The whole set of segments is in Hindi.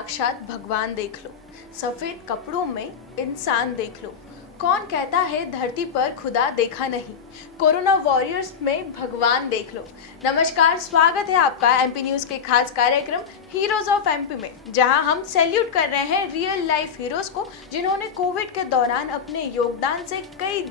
साक्षात भगवान देख लो, सफेद कपड़ों में इंसान देख लो। कौन कहता है धरती पर खुदा देखा नहीं, कोरोना वॉरियर्स में भगवान देख लो। नमस्कार, स्वागत है आपका एमपी न्यूज के खास कार्यक्रम हीरोज ऑफ एमपी में, जहां हम सैल्यूट कर रहे हैं रियल लाइफ हीरोज को, जिन्होंने कोविड के दौरान अपने योगदान से कई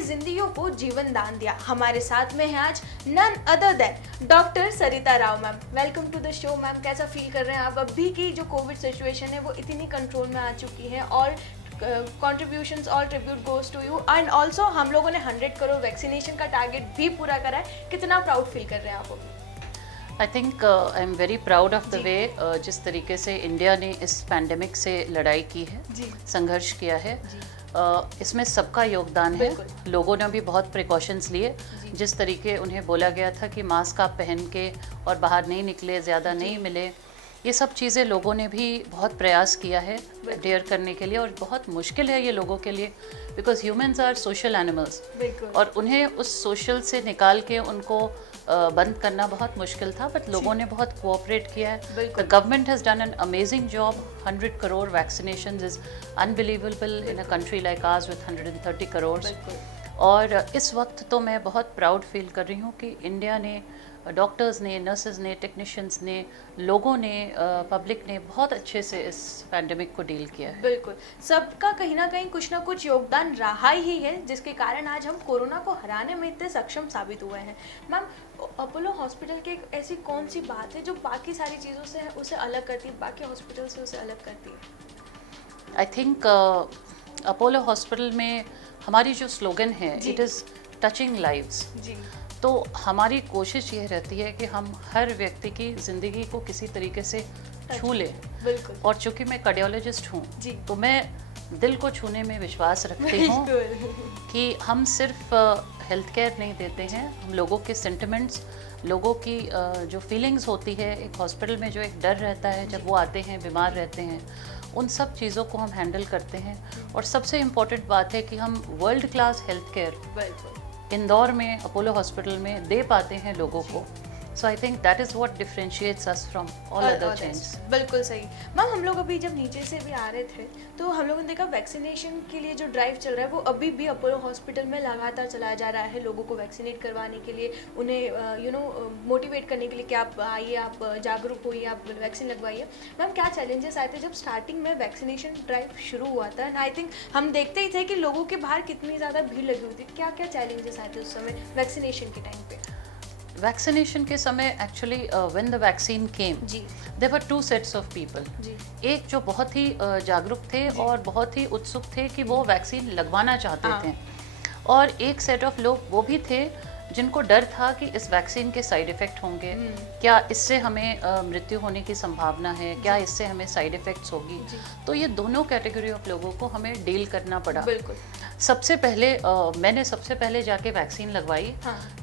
जिंदगियों को जीवन दान दिया। हमारे साथ में है आज none other than doctor Sarita Rao ma'am. Welcome to the show ma'am. कैसा फील कर रहे हैं आप? अभी की जो कोविड सिचुएशन है वो इतनी कंट्रोल में आ चुकी है और contributions all tribute goes to you and also हम लोगों ने 100 करोड़ वैक्सीनेशन का टारगेट भी पूरा करा है। कितना प्राउड फील कर रहे हैं आप अभी? I think I am very proud of the way जिस तरीके से इंडिया ने इस पैंडेमिक से लड़ाई की है, संघर्ष किया है। इसमें सबका योगदान है। लोगों ने भी बहुत प्रिकॉशंस लिए। जिस तरीके उन्हें बोला गया था कि मास्क आप पहन के और बाहर नहीं निकले, ज़्यादा नहीं मिले, ये सब चीज़ें लोगों ने भी बहुत प्रयास किया है डेयर करने के लिए। और बहुत मुश्किल है ये लोगों के लिए, because humans are social animals, और उन्हें उस सोशल से निकाल के उनको बंद करना बहुत मुश्किल था। बट लोगों ने बहुत कोऑपरेट किया है। The government has done an amazing job. 100 crore vaccinations is unbelievable in a country like ours with 130 crore. और इस वक्त तो मैं बहुत प्राउड फील कर रही हूँ कि इंडिया ने, डॉक्टर्स ने, नर्सेज ने, टेक्नीशियंस ने, लोगों ने, पब्लिक ने बहुत अच्छे से इस पैंडेमिक को डील किया है। बिल्कुल, सबका कहीं ना कहीं कुछ ना कुछ योगदान रहा ही है, जिसके कारण आज हम कोरोना को हराने में इतने सक्षम साबित हुए हैं। मैम, अपोलो हॉस्पिटल की एक ऐसी कौन सी बात है जो बाकी सारी चीज़ों से उसे अलग करती है, बाकी हॉस्पिटल से उसे अलग करती है? आई थिंक अपोलो हॉस्पिटल में हमारी जो स्लोगन है, इट इज़ टचिंग लाइव्स। तो हमारी कोशिश ये रहती है कि हम हर व्यक्ति की ज़िंदगी को किसी तरीके से छू लें। और चूँकि मैं कार्डियोलॉजिस्ट हूँ, तो मैं दिल को छूने में विश्वास रखती हूँ कि हम सिर्फ हेल्थ केयर नहीं देते हैं, हम लोगों के सेंटिमेंट्स, लोगों की जो फीलिंग्स होती है, एक हॉस्पिटल में जो एक डर रहता है जब वो आते हैं, बीमार रहते हैं, उन सब चीज़ों को हम हैंडल करते हैं। और सबसे इम्पोर्टेंट बात है कि हम world class health care Indore में अपोलो हॉस्पिटल में दे पाते हैं लोगों को। So I think that is what differentiates us from all other chains. बिल्कुल सही। मैम, हम लोग अभी जब नीचे से भी आ रहे थे तो हम लोगों ने देखा वैक्सीनेशन के लिए जो ड्राइव चल रहा है वो अभी भी अपोलो हॉस्पिटल में लगातार चलाया जा रहा है, लोगों को वैक्सीनेट करवाने के लिए, उन्हें मोटिवेट करने के लिए कि आप आइए, आप जागरूक होइए, आप वैक्सीन लगवाइए। मैम, क्या चैलेंजेस आए थे जब स्टार्टिंग में वैक्सीनेशन ड्राइव शुरू हुआ था? एंड आई थिंक हम देखते ही थे कि लोगों के बाहर कितनी ज़्यादा भीड़ लगी हुई थी। क्या क्या चैलेंजेस आए थे उस समय वैक्सीनेशन के टाइम पे? वैक्सीनेशन के समय actually when the vaccine came, there were two sets of people. एक जो बहुत ही जागरूक थे और बहुत ही उत्सुक थे कि वो वैक्सीन लगवाना चाहते थे, और एक सेट ऑफ लोग वो भी थे जिनको डर था कि इस वैक्सीन के साइड इफ़ेक्ट होंगे, क्या इससे हमें मृत्यु होने की संभावना है, क्या इससे हमें साइड इफ़ेक्ट्स होगी। तो ये दोनों कैटेगरी ऑफ लोगों को हमें डील करना पड़ा। बिल्कुल। सबसे पहले मैंने सबसे पहले जाके वैक्सीन लगवाई,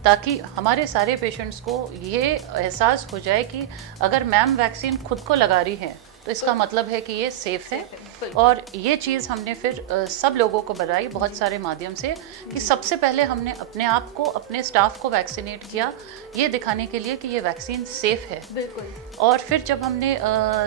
ताकि हमारे सारे पेशेंट्स को ये एहसास हो जाए कि अगर मैम वैक्सीन खुद को लगा रही है तो इसका मतलब है कि ये सेफ़ है। और ये चीज़ हमने फिर सब लोगों को बताई बहुत सारे माध्यम से कि सबसे पहले हमने अपने आप को, अपने स्टाफ को वैक्सीनेट किया, ये दिखाने के लिए कि ये वैक्सीन सेफ़ है। बिल्कुल। और फिर जब हमने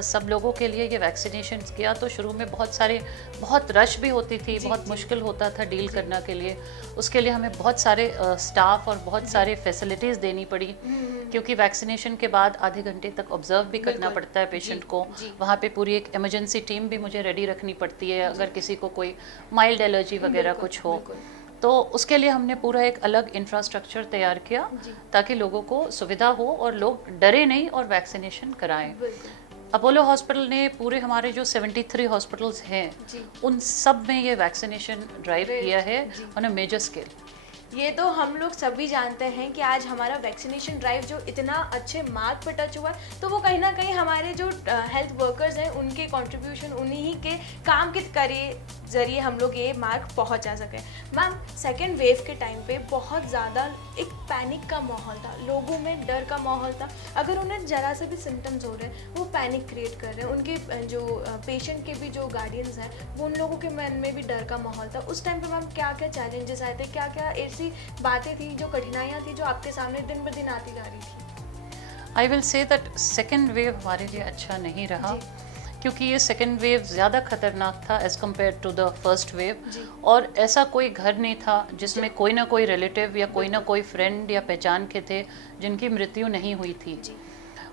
सब लोगों के लिए ये वैक्सीनेशन किया तो शुरू में बहुत रश भी होती थी, बहुत मुश्किल होता था डील करना के लिए। उसके लिए हमें बहुत सारे स्टाफ और बहुत सारे फैसिलिटीज़ देनी पड़ी, क्योंकि वैक्सीनेशन के बाद आधे घंटे तक ऑब्जर्व भी करना पड़ता है पेशेंट को। वहाँ पे पूरी एक इमरजेंसी टीम भी मुझे रेडी रखनी पड़ती है अगर किसी को कोई माइल्ड एलर्जी वगैरह कुछ हो। तो उसके लिए हमने पूरा एक अलग इंफ्रास्ट्रक्चर तैयार किया ताकि लोगों को सुविधा हो और लोग डरे नहीं और वैक्सीनेशन कराएं। अपोलो हॉस्पिटल ने पूरे हमारे जो 73 हॉस्पिटल्स हैं उन सब में ये वैक्सीनेशन ड्राइव किया है ऑन अ मेजर स्केल। ये तो हम लोग सभी जानते हैं कि आज हमारा वैक्सीनेशन ड्राइव जो इतना अच्छे मार्क पे टच हुआ है, तो वो कहीं ना कहीं हमारे जो हेल्थ वर्कर्स हैं उनके कंट्रीब्यूशन, उन्हीं के काम के जरिए हम लोग ये मार्क पहुंचा सके। मैम, सेकेंड वेव के टाइम पे बहुत ज़्यादा एक पैनिक का माहौल था, लोगों में डर का माहौल था। अगर उन्हें जरा से भी सिम्टम्स हो रहे हैं वो पैनिक क्रिएट कर रहे हैं, उनके जो पेशेंट के भी जो गार्डियंस हैं वो उन लोगों के मन में भी डर का माहौल था। उस टाइम पे मैम क्या क्या चैलेंजेस आए थे, क्या क्या ऐसी बातें थी, जो कठिनाइयाँ थी जो आपके सामने दिन ब दिन आती जा रही थी? I will say that second wave हमारे लिए अच्छा नहीं रहा, क्योंकि ये सेकेंड वेव ज़्यादा खतरनाक था as compare to the first wave. और ऐसा कोई घर नहीं था जिसमें कोई ना कोई रिलेटिव या कोई ना कोई फ्रेंड या पहचान के थे जिनकी मृत्यु नहीं हुई थी।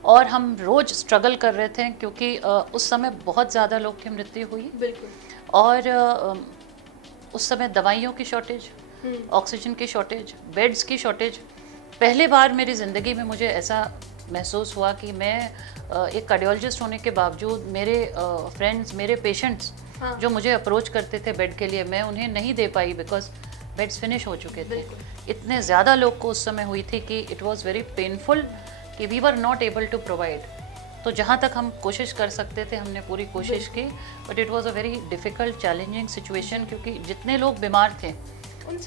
और हम रोज़ स्ट्रगल कर रहे थे, क्योंकि उस समय बहुत ज़्यादा लोग की मृत्यु हुई। बिल्कुल। और उस समय दवाइयों की शॉर्टेज, ऑक्सीजन की शॉर्टेज, बेड्स की शॉर्टेज। पहली बार मेरी ज़िंदगी में मुझे ऐसा महसूस हुआ कि मैं एक कार्डियोलॉजिस्ट होने के बावजूद मेरे फ्रेंड्स, मेरे पेशेंट्स जो मुझे अप्रोच करते थे बेड के लिए, मैं उन्हें नहीं दे पाई बिकॉज बेड्स फिनिश हो चुके थे। इतने ज़्यादा लोग को उस समय हुई थी कि इट वाज वेरी पेनफुल कि we were not able to provide. तो जहाँ तक हम कोशिश कर सकते थे हमने पूरी कोशिश की, but it was a very difficult challenging situation, क्योंकि जितने लोग बीमार थे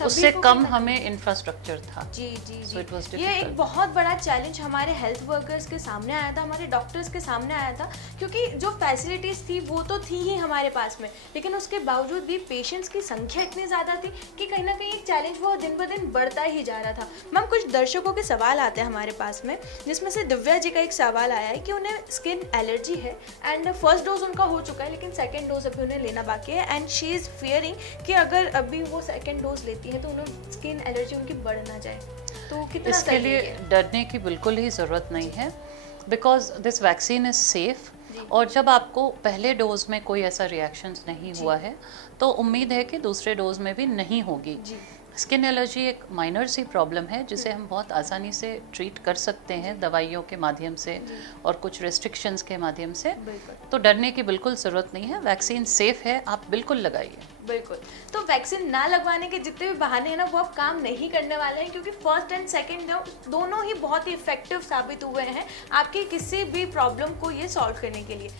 उससे कम हमें इंफ्रास्ट्रक्चर था। जी जी जी। So ये एक बहुत बड़ा चैलेंज हमारे हेल्थ वर्कर्स के सामने आया था, हमारे डॉक्टर्स के सामने आया था, क्योंकि जो फैसिलिटीज़ थी वो तो थी ही हमारे पास में, लेकिन उसके बावजूद भी पेशेंट्स की संख्या इतनी ज़्यादा थी कि कहीं ना कहीं एक चैलेंज वो दिन ब दिन बढ़ता ही जा रहा था। मैम, कुछ दर्शकों के सवाल आते हैं हमारे पास में, जिसमें से दिव्या जी का एक सवाल आया है कि उन्हें स्किन एलर्जी है एंड फर्स्ट डोज उनका हो चुका है, लेकिन सेकेंड डोज अभी उन्हें लेना बाकी है एंड शी इज़ फियरिंग कि अगर अभी वो सेकेंड डोज लेती है तो उन्हें स्किन एलर्जी उनकी बढ़ ना जाए। तो कितना इसके लिए डरने की बिल्कुल ही ज़रूरत नहीं है, because this vaccine is safe. और जब आपको पहले डोज में कोई ऐसा रिएक्शंस नहीं हुआ है तो उम्मीद है कि दूसरे डोज में भी नहीं होगी। स्किन एलर्जी एक माइनर सी प्रॉब्लम है जिसे हम बहुत आसानी से ट्रीट कर सकते हैं दवाइयों के माध्यम से और कुछ रेस्ट्रिक्शंस के माध्यम से। तो डरने की बिल्कुल ज़रूरत नहीं है, वैक्सीन सेफ है, आप बिल्कुल लगाइए। बिल्कुल। तो वैक्सीन ना लगवाने के जितने भी बहाने हैं ना वो अब काम नहीं करने वाले हैं, क्योंकि फर्स्ट एंड सेकेंड डोज दोनों ही बहुत ही इफेक्टिव साबित हुए हैं आपकी किसी भी प्रॉब्लम को ये सॉल्व करने के लिए।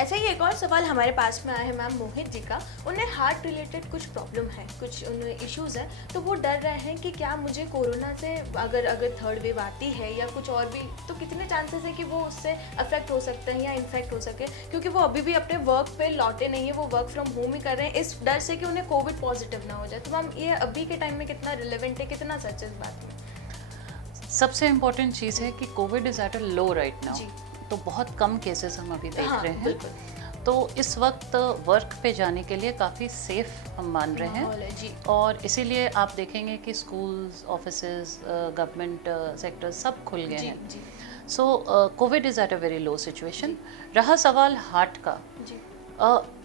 ऐसा ही एक और सवाल हमारे पास में आया है मैम मोहित जी का। उन्हें हार्ट रिलेटेड कुछ प्रॉब्लम है, कुछ उन्हें इश्यूज़ हैं, तो वो डर रहे हैं कि क्या मुझे कोरोना से अगर थर्ड वेव आती है या कुछ और भी, तो कितने चांसेस है कि वो उससे अफेक्ट हो सकते हैं या इन्फेक्ट हो सके, क्योंकि वो अभी भी अपने वर्क पे लौटे नहीं है, वो वर्क फ्रॉम होम ही कर रहे हैं इस डर से कि उन्हें कोविड पॉजिटिव ना हो जाए। तो मैम ये अभी के टाइम में कितना रिलेवेंट है, कितना सच है इस बात में? सबसे इम्पोर्टेंट चीज़ है कि Covid is at a low right now, तो बहुत कम केसेस हम अभी देख रहे हैं। तो इस वक्त वर्क पे जाने के लिए काफ़ी सेफ हम मान रहे हैं, और इसीलिए आप देखेंगे कि स्कूल्स, ऑफिसेज, गवर्नमेंट सेक्टर सब खुल गए हैं। So covid is at a very low situation. रहा सवाल हार्ट का,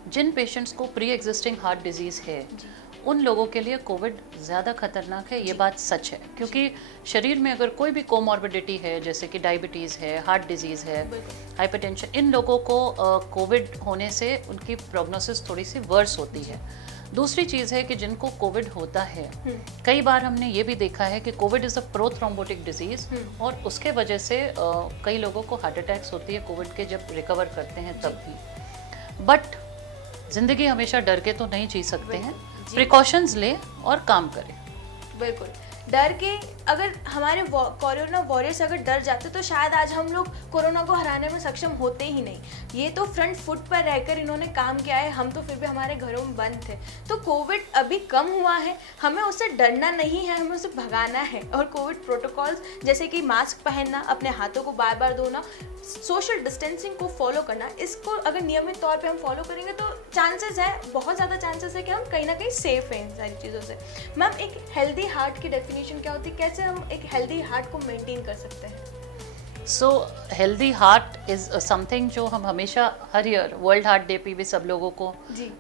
जिन पेशेंट्स को प्री एग्जिस्टिंग हार्ट डिजीज़ है उन लोगों के लिए कोविड ज़्यादा खतरनाक है, ये बात सच है, क्योंकि शरीर में अगर कोई भी कोमॉर्बिडिटी है, जैसे कि डायबिटीज़ है, हार्ट डिजीज़ है, हाइपरटेंशन, इन लोगों को कोविड होने से उनकी प्रोग्नोसिस थोड़ी सी वर्स होती है। दूसरी चीज़ है कि जिनको कोविड होता है, कई बार हमने ये भी देखा है कि Covid is a prothrombotic disease, और उसके वजह से कई लोगों को हार्ट अटैक्स होती है कोविड के, जब रिकवर करते हैं तब भी। बट ज़िंदगी हमेशा डर के तो नहीं जी सकते हैं, प्रिकॉशंस ले और काम करें। बिल्कुल। डर के अगर हमारे कोरोना वॉरियर्स अगर डर जाते तो शायद आज हम लोग कोरोना को हराने में सक्षम होते ही नहीं। ये तो फ्रंट फुट पर रहकर इन्होंने काम किया है, हम तो फिर भी हमारे घरों में बंद थे। तो कोविड अभी कम हुआ है, हमें उससे डरना नहीं है, हमें उसे भगाना है। और कोविड प्रोटोकॉल्स जैसे कि मास्क पहनना, अपने हाथों को बार बार धोना, सोशल डिस्टेंसिंग को फॉलो करना, इसको अगर नियमित तौर पे हम फॉलो करेंगे तो चांसेस है, बहुत ज़्यादा चांसेस है कि हम कहीं ना कहीं सेफ हैं इन सारी चीज़ों से। मैम, एक हेल्दी हार्ट की डेफिनेशन क्या होती है, कैसे हम एक हेल्दी हार्ट को मेंटेन कर सकते हैं? So healthy heart is something जो हम हमेशा हर ईयर वर्ल्ड हार्ट डे पे भी सब लोगों को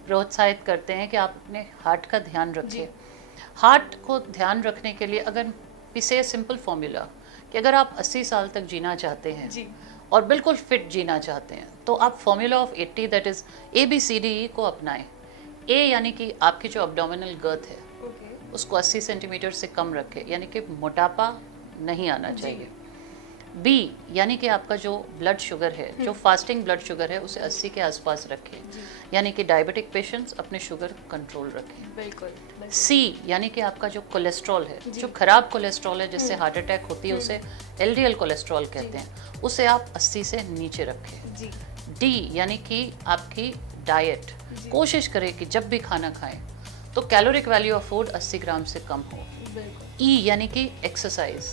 प्रोत्साहित करते हैं कि आप अपने हार्ट का ध्यान रखिए। हार्ट को ध्यान रखने के लिए अगर से सिंपल फॉर्मूला कि अगर आप 80 साल तक जीना चाहते हैं और बिल्कुल फिट जीना चाहते हैं तो आप formula of 80 that is ABCDE को अपनाएं। ए यानी कि आपकी जो अब्डोमिनल गर्थ है उसको 80 सेंटीमीटर से कम रखें, यानी कि मोटापा नहीं आना चाहिए। बी यानी कि आपका जो ब्लड शुगर है, जो फास्टिंग ब्लड शुगर है, उसे 80 के आसपास रखें, यानी कि डायबिटिक पेशेंट्स अपने शुगर कंट्रोल रखें। बिल्कुल। सी यानी कि आपका जो कोलेस्ट्रॉल है, जो खराब कोलेस्ट्रॉल है जिससे हार्ट अटैक होती है, उसे LDL कोलेस्ट्रॉल कहते हैं, उसे आप 80 से नीचे रखें। डी यानी कि आपकी डाइट, कोशिश करें कि जब भी खाना खाएं तो कैलोरिक वैल्यू ऑफ फूड 80 ग्राम से कम हो। ई यानी कि एक्सरसाइज,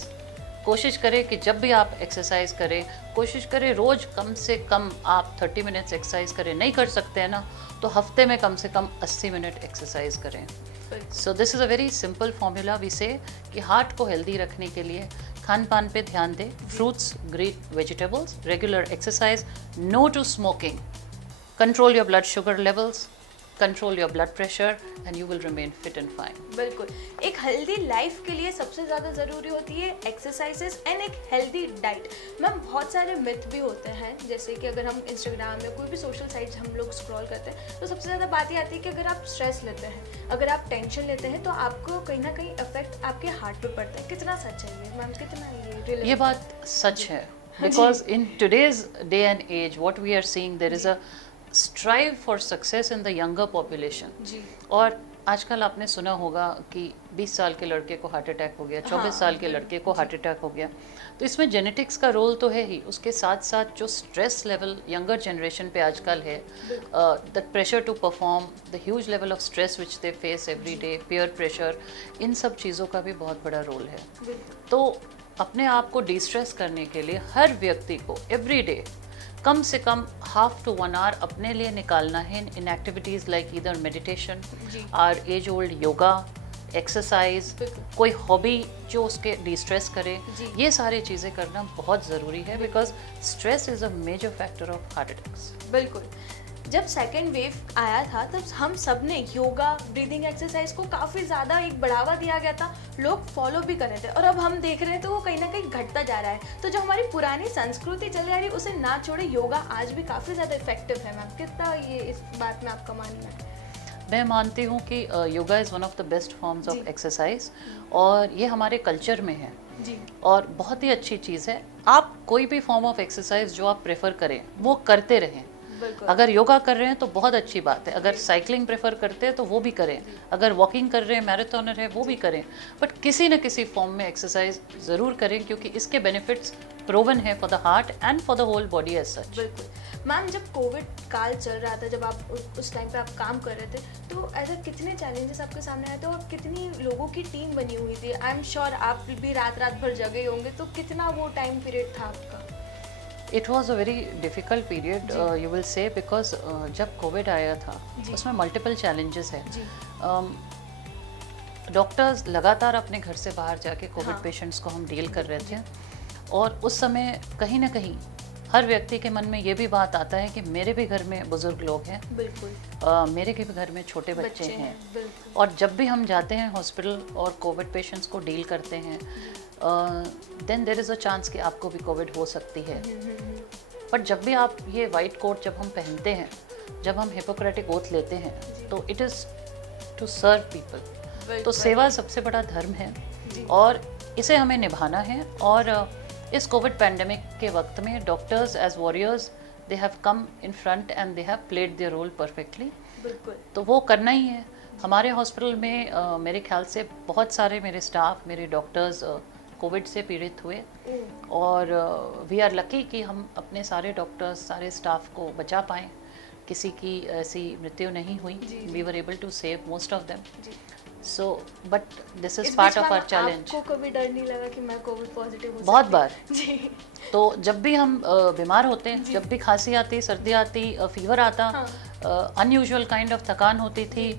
कोशिश करें कि जब भी आप एक्सरसाइज करें, कोशिश करें रोज कम से कम आप 30 मिनट्स एक्सरसाइज करें। नहीं कर सकते हैं ना, तो हफ्ते में कम से कम 80 मिनट एक्सरसाइज करें। So this is a very simple formula we say कि हार्ट को हेल्दी रखने के लिए खान पान पे ध्यान दें, fruits, green vegetables, regular exercise, no to smoking, control your blood sugar levels, control your blood pressure and you will remain fit and fine. बिल्कुल, एक हेल्दी लाइफ के लिए सबसे ज़्यादा ज़रूरी होती है एक्सरसाइजेस एंड एक हेल्दी डाइट। मैम बहुत सारे मिथ भी होते हैं, जैसे कि अगर हम इंस्टाग्राम या कोई भी सोशल साइट्स हम लोग स्क्रॉल करते हैं तो सबसे ज़्यादा बात ये आती है कि अगर आप स्ट्रेस लेते हैं, अगर आप टेंशन लेते हैं तो आपको कहीं ना कहीं इफेक्ट आपके हार्ट पे पड़ता है। कितना सच है ये मैम, कितना ये बात सच है, because in today's day and age what we are seeing there is a strive for success in the younger population. और आजकल आपने सुना होगा कि 20 साल के लड़के को हार्ट अटैक हो गया, 24 साल के लड़के को हार्ट अटैक हो गया। तो इसमें जेनेटिक्स का रोल तो है ही, उसके साथ साथ जो स्ट्रेस लेवल यंगर जनरेशन पे आजकल है, the pressure to perform, the huge level of stress which they face every day, peer pressure, इन सब चीज़ों का भी बहुत बड़ा रोल है। तो अपने आप को डिस्ट्रेस करने के लिए हर व्यक्ति को एवरी डे कम से कम हाफ टू 1 आवर अपने लिए निकालना है इन activities like either meditation, or age old yoga, exercise, कोई हॉबी जो उसके डिस्ट्रेस करे। ये सारी चीज़ें करना बहुत ज़रूरी है, because stress is a major factor of heart attacks. बिल्कुल, जब सेकेंड वेव आया था तब हम सब ने योगा, ब्रीदिंग एक्सरसाइज को काफ़ी ज़्यादा एक बढ़ावा दिया गया था, लोग फॉलो भी कर रहे थे, और अब हम देख रहे हैं तो वो कहीं ना कहीं घटता जा रहा है। तो जो हमारी पुरानी संस्कृति चली आ रही है उसे ना छोड़े, योगा आज भी काफ़ी ज़्यादा इफेक्टिव है। मैम कितना ये इस बात में आपका मानना है? मैं मानती हूँ कि yoga is one of the best forms of exercise, और ये हमारे कल्चर में है जी, और बहुत ही अच्छी चीज़ है। आप कोई भी फॉर्म ऑफ एक्सरसाइज जो आप प्रेफर करें वो करते रहें। अगर योगा कर रहे हैं तो बहुत अच्छी बात है, अगर साइकिलिंग प्रेफर करते हैं तो वो भी करें, अगर वॉकिंग कर रहे हैं, मैराथनर है, वो भी करें, बट किसी न किसी फॉर्म में एक्सरसाइज ज़रूर करें, क्योंकि इसके बेनिफिट्स प्रूवन है for the heart and for the whole body as such. बिल्कुल। मैम जब कोविड काल चल रहा था, जब आप उस टाइम पे आप काम कर रहे थे, तो ऐसा कितने चैलेंजेस आपके सामने आए थे और कितनी लोगों की टीम बनी हुई थी? आई एम श्योर आप भी रात भर जगे होंगे, तो कितना वो टाइम पीरियड था आपका? It was a very difficult period you will say, because जब कोविड आया था उसमें मल्टीपल चैलेंजेस है। डॉक्टर्स लगातार अपने घर से बाहर जाके कोविड पेशेंट्स को हम डील कर रहे थे, और उस समय कहीं ना कहीं हर व्यक्ति के मन में ये भी बात आता है कि मेरे भी घर में बुजुर्ग लोग हैं, बिल्कुल, मेरे के भी घर में छोटे बच्चे हैं, बिल्कुल। और जब भी हम जाते हैं हॉस्पिटल और कोविड पेशेंट्स को डील करते हैं, then there is a chance कि आपको भी कोविड हो सकती है। बट जब भी आप ये वाइट कोट जब हम पहनते हैं, जब हम हिपोक्रेटिक ओथ लेते हैं, तो it is to serve people. तो सेवा सबसे बड़ा धर्म है और इसे हमें निभाना है। और इस कोविड पैंडेमिक के वक्त में doctors as warriors they have come in front and they have played their role perfectly. बिल्कुल, तो वो करना ही है। हमारे हॉस्पिटल में मेरे ख्याल से बहुत सारे मेरे स्टाफ, मेरे डॉक्टर्स कोविड से पीड़ित हुए, और वी आर लकी कि हम अपने सारे डॉक्टर्स, सारे स्टाफ को बचा पाएँ, किसी की ऐसी मृत्यु नहीं हुई। We were able to save most of them. So but this is part of our challenge. आपको कभी डर नहीं लगा कि मैं कोविड पॉजिटिव हो सकती? बहुत बार जी। तो जब भी हम बीमार होते हैं, जब भी खांसी आती, सर्दी आती, फीवर आता, अनयूजुअल काइंड ऑफ थकान होती थी,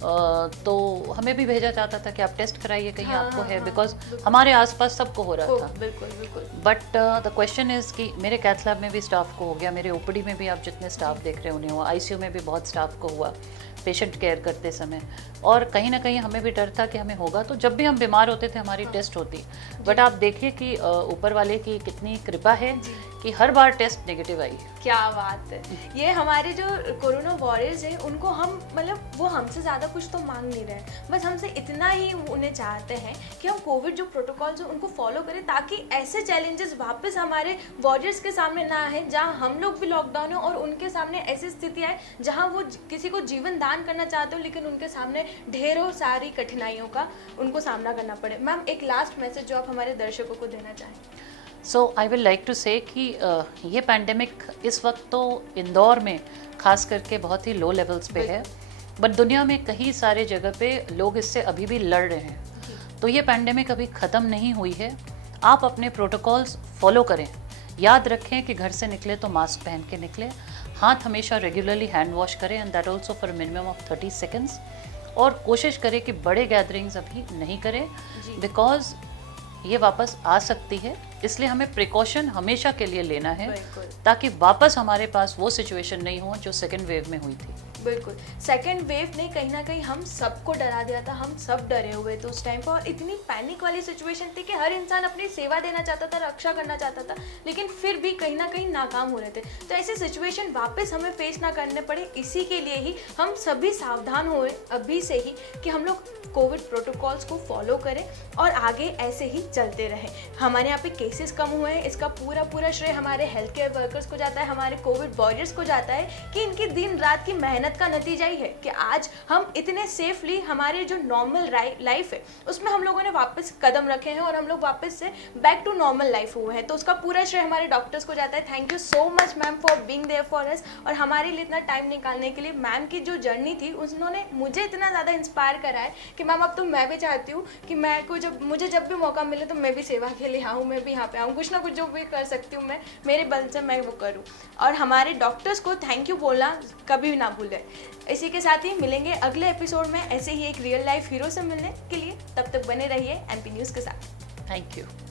तो हमें भी भेजा जाता था कि आप टेस्ट कराइए कहीं आपको है, बिकॉज हमारे आसपास सबको हो रहा था। बिल्कुल बिल्कुल। बट द क्वेश्चन इज़ कि मेरे कैथ लैब में भी स्टाफ को हो गया, मेरे ओपीडी में भी आप जितने स्टाफ देख रहे हैं उन्हें हुआ, आईसीयू में भी बहुत स्टाफ को हुआ पेशेंट केयर करते समय, और कहीं ना कहीं हमें भी डर था कि हमें होगा। तो जब भी हम बीमार होते थे हमारी टेस्ट होती, बट आप देखिए कि ऊपर वाले की कितनी कृपा है कि हर बार टेस्ट नेगेटिव आई। क्या बात है। ये हमारे जो कोरोना वॉरियर्स हैं उनको हम मतलब वो हमसे ज़्यादा कुछ तो मांग नहीं रहे हैं, बस हमसे इतना ही उन्हें चाहते हैं कि हम कोविड जो प्रोटोकॉल्स हैं उनको फॉलो करें, ताकि ऐसे चैलेंजेस वापस हमारे वॉरियर्स के सामने ना आए जहाँ हम लोग भी लॉकडाउन हो और उनके सामने ऐसी स्थिति आए जहाँ वो किसी को जीवन दान करना चाहते हो लेकिन उनके सामने ढेरों सारी कठिनाइयों का उनको सामना करना पड़े। मैम एक लास्ट मैसेज जो आप हमारे दर्शकों को देना चाहें? सो आई विल लाइक टू से कि ये पैंडेमिक इस वक्त तो इंदौर में खास करके बहुत ही लो लेवल्स पे है, बट दुनिया में कई सारे जगह पे लोग इससे अभी भी लड़ रहे हैं। तो ये पैंडेमिक अभी ख़त्म नहीं हुई है। आप अपने प्रोटोकॉल्स फॉलो करें। याद रखें कि घर से निकले तो मास्क पहन के निकले, हाथ हमेशा रेगुलरली हैंड वॉश करें and that also for minimum of 30 seconds. और कोशिश करें कि बड़े गैदरिंग्स अभी नहीं करें बिकॉज ये वापस आ सकती है, इसलिए हमें प्रिकॉशन हमेशा के लिए लेना है ताकि वापस हमारे पास वो सिचुएशन नहीं हो जो सेकेंड वेव में हुई थी। बिल्कुल, सेकेंड वेव ने कहीं ना कहीं हम सबको डरा दिया था, हम सब डरे हुए थे उस टाइम पर और इतनी पैनिक वाली सिचुएशन थी कि हर इंसान अपनी सेवा देना चाहता था, रक्षा करना चाहता था, लेकिन फिर भी कहीं ना कहीं नाकाम हो रहे थे। तो ऐसी सिचुएशन वापस हमें फेस ना करने पड़े, इसी के लिए ही हम सभी सावधान हुए अभी से ही कि हम लोग कोविड प्रोटोकॉल्स को फॉलो करें और आगे ऐसे ही चलते रहें। हमारे यहाँ पे केसेस कम हुए हैं, इसका पूरा श्रेय हमारे हेल्थ केयर वर्कर्स को जाता है, हमारे कोविड वॉरियर्स को जाता है कि इनकी दिन रात की मेहनत का नतीजा ही है कि आज हम इतने सेफली हमारे जो नॉर्मल लाइफ है उसमें हम लोगों ने वापस कदम रखे हैं और हम लोग वापस से बैक टू नॉर्मल लाइफ हुए हैं। तो उसका पूरा श्रेय हमारे डॉक्टर्स को जाता है। Thank you so much ma'am for being there for us और हमारे लिए इतना टाइम निकालने के लिए। मैम की जो जर्नी थी उन्होंने मुझे इतना ज़्यादा इंस्पायर करा है कि मैम अब तो मैं भी चाहती हूँ कि मुझे जब भी मौका मिले तो मैं भी सेवा के लिए आऊँ, मैं भी यहाँ पे आऊँ, कुछ ना कुछ जो भी कर सकती हूँ मैं मेरे बल से मैं वो करूँ। और हमारे डॉक्टर्स को थैंक यू बोलना कभी ना भूलें। इसी के साथ ही मिलेंगे अगले एपिसोड में ऐसे ही एक रियल लाइफ हीरो से मिलने के लिए। तब तक बने रहिए एमपी न्यूज़ के साथ। Thank you.